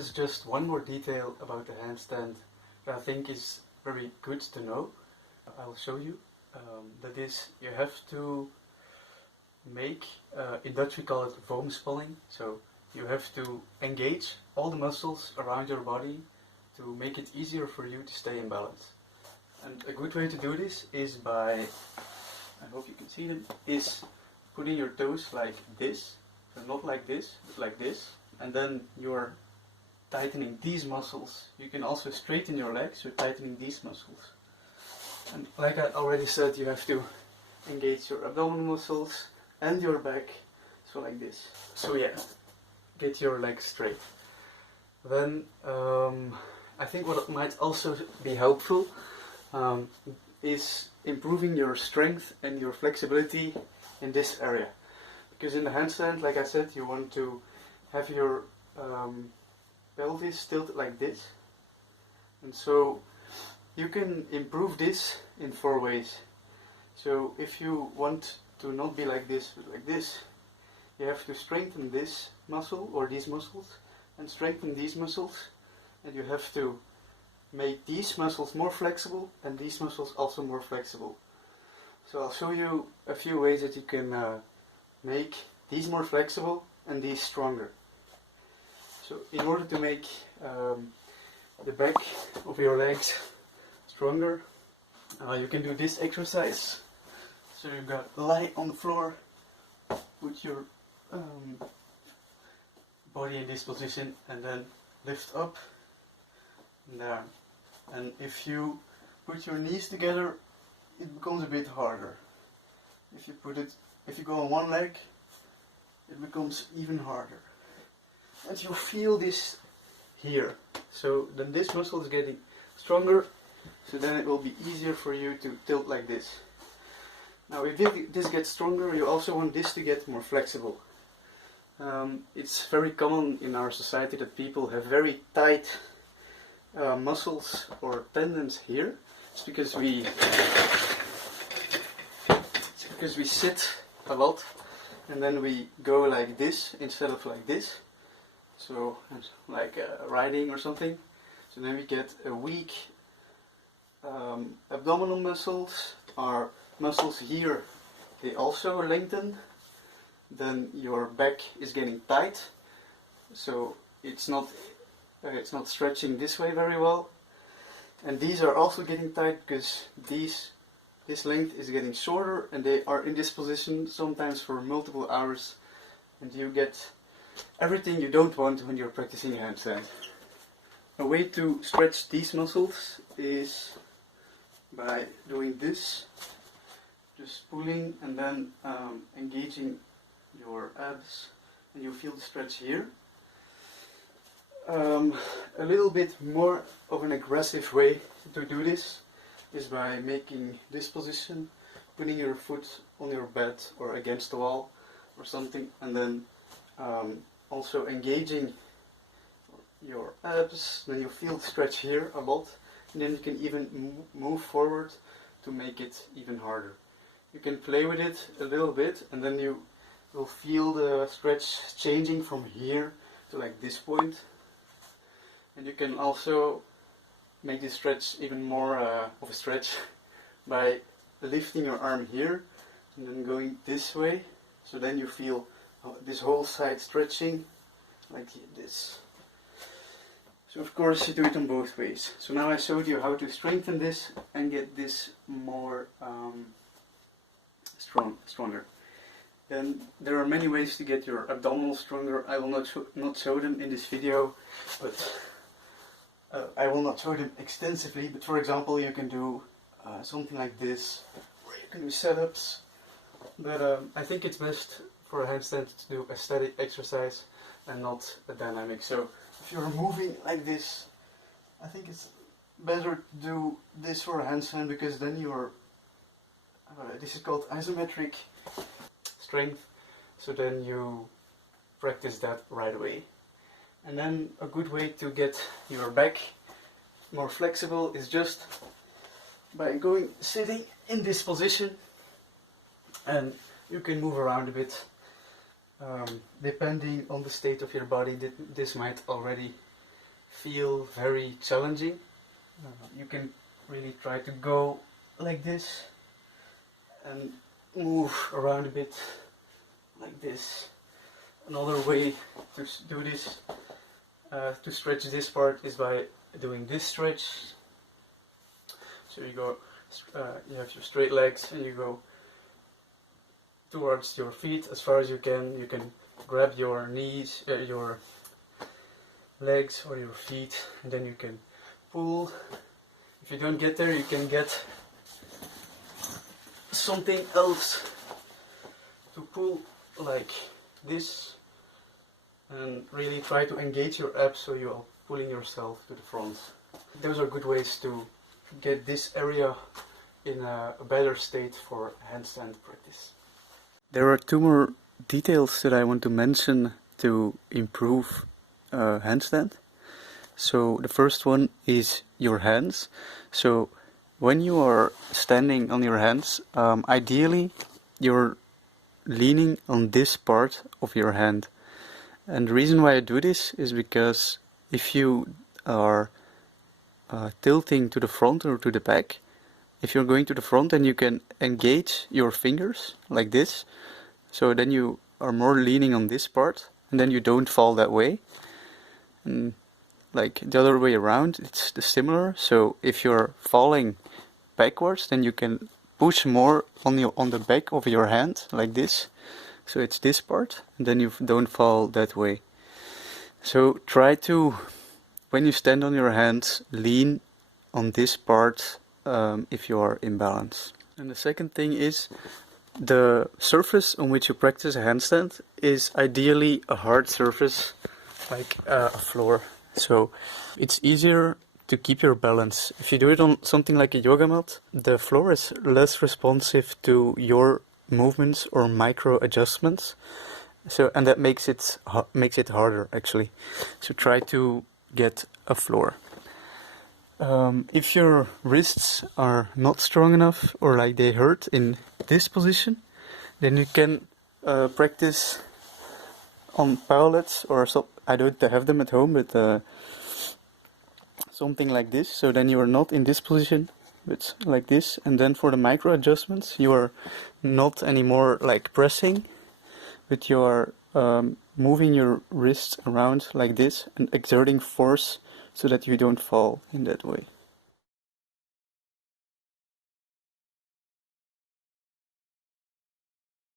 is just one more detail about the handstand that I think is very good to know. I'll show you. That is, you have to make, in Dutch we call it voomspanning, so you have to engage all the muscles around your body to make it easier for you to stay in balance. And a good way to do this is by, I hope you can see them, is putting your toes like this, so not like this, but like this, and then you're tightening these muscles. You can also straighten your legs, you're tightening these muscles. And like I already said, you have to engage your abdominal muscles and your back, so like this. So yeah, get your legs straight. Then I think what might also be helpful is improving your strength and your flexibility in this area. Because in the handstand, like I said, you want to have your pelvis tilted like this. And so you can improve this in 4 ways. So if you want to not be like this, but like this, you have to strengthen this muscle or these muscles and strengthen these muscles, and you have to make these muscles more flexible and these muscles also more flexible. So I'll show you a few ways that you can make these more flexible and these stronger. So in order to make the back of your legs stronger, you can do this exercise. So you've got lie on the floor, put your body in this position and then lift up and down. And if you put your knees together, it becomes a bit harder. If you go on one leg, it becomes even harder. And you feel this here. So then this muscle is getting stronger, so then it will be easier for you to tilt like this. Now if this gets stronger, you also want this to get more flexible. It's very common in our society that people have very tight muscles or tendons here. It's because we sit a lot and then we go like this instead of like this. So like riding or something. So then we get a weak abdominal muscles. Our muscles here, they also lengthen. Then your back is getting tight, so it's not stretching this way very well. And these are also getting tight because this length is getting shorter, and they are in this position sometimes for multiple hours, and you get everything you don't want when you're practicing handstand. A way to stretch these muscles is by doing this, just pulling and then engaging your abs, and you feel the stretch here. A little bit more of an aggressive way to do this is by making this position, putting your foot on your bed or against the wall or something, and then also engaging your abs. Then you feel the stretch here a lot, and then you can even move forward to make it even harder. You can play with it a little bit, and then you will feel the stretch changing from here to like this point. And you can also make this stretch even more of a stretch by lifting your arm here and then going this way. So then you feel this whole side stretching like this. So of course you do it on both ways. So now I showed you how to strengthen this and get this more stronger. Then there are many ways to get your abdominals stronger. I will not show them in this video, but I will not show them extensively. But for example, you can do something like this, or you can do setups. But I think it's best for a handstand to do a static exercise and not a dynamic. So if you're moving like this, I think it's better to do this for a handstand, because then you're this is called isometric strength, so then you practice that right away. And then a good way to get your back more flexible is just by sitting in this position, and you can move around a bit. Depending on the state of your body, this might already feel very challenging. You can really try to go like this and move around a bit like this. Another way to do this, to stretch this part, is by doing this stretch. So you go, you have your straight legs and you go towards your feet as far as you can. You can grab your knees, your legs or your feet, and then you can pull. If you don't get there, you can get something else to pull like this, and really try to engage your abs so you are pulling yourself to the front. Those are good ways to get this area in a better state for handstand practice. There are two more details that I want to mention to improve handstand. So the first one is your hands. So when you are standing on your hands, ideally you're leaning on this part of your hand. And the reason why I do this is because if you are tilting to the front or to the back, if you're going to the front, then you can engage your fingers like this. So then you are more leaning on this part, and then you don't fall that way. And like the other way around, it's similar. So if you're falling backwards, then you can push more on the back of your hand like this. So it's this part, and then you don't fall that way. So try to, when you stand on your hands, lean on this part if you are in balance. And the second thing is, the surface on which you practice a handstand is ideally a hard surface, like a floor. So it's easier to keep your balance. If you do it on something like a yoga mat, the floor is less responsive to your movements or micro adjustments. So, and that makes it harder actually. So try to get a floor. If your wrists are not strong enough, or like they hurt in this position, then you can practice on powlets, or so. I don't have them at home, but something like this. So then you are not in this position, but like this. And then for the micro adjustments, you are not anymore like pressing, but you are moving your wrists around like this and exerting force so that you don't fall in that way.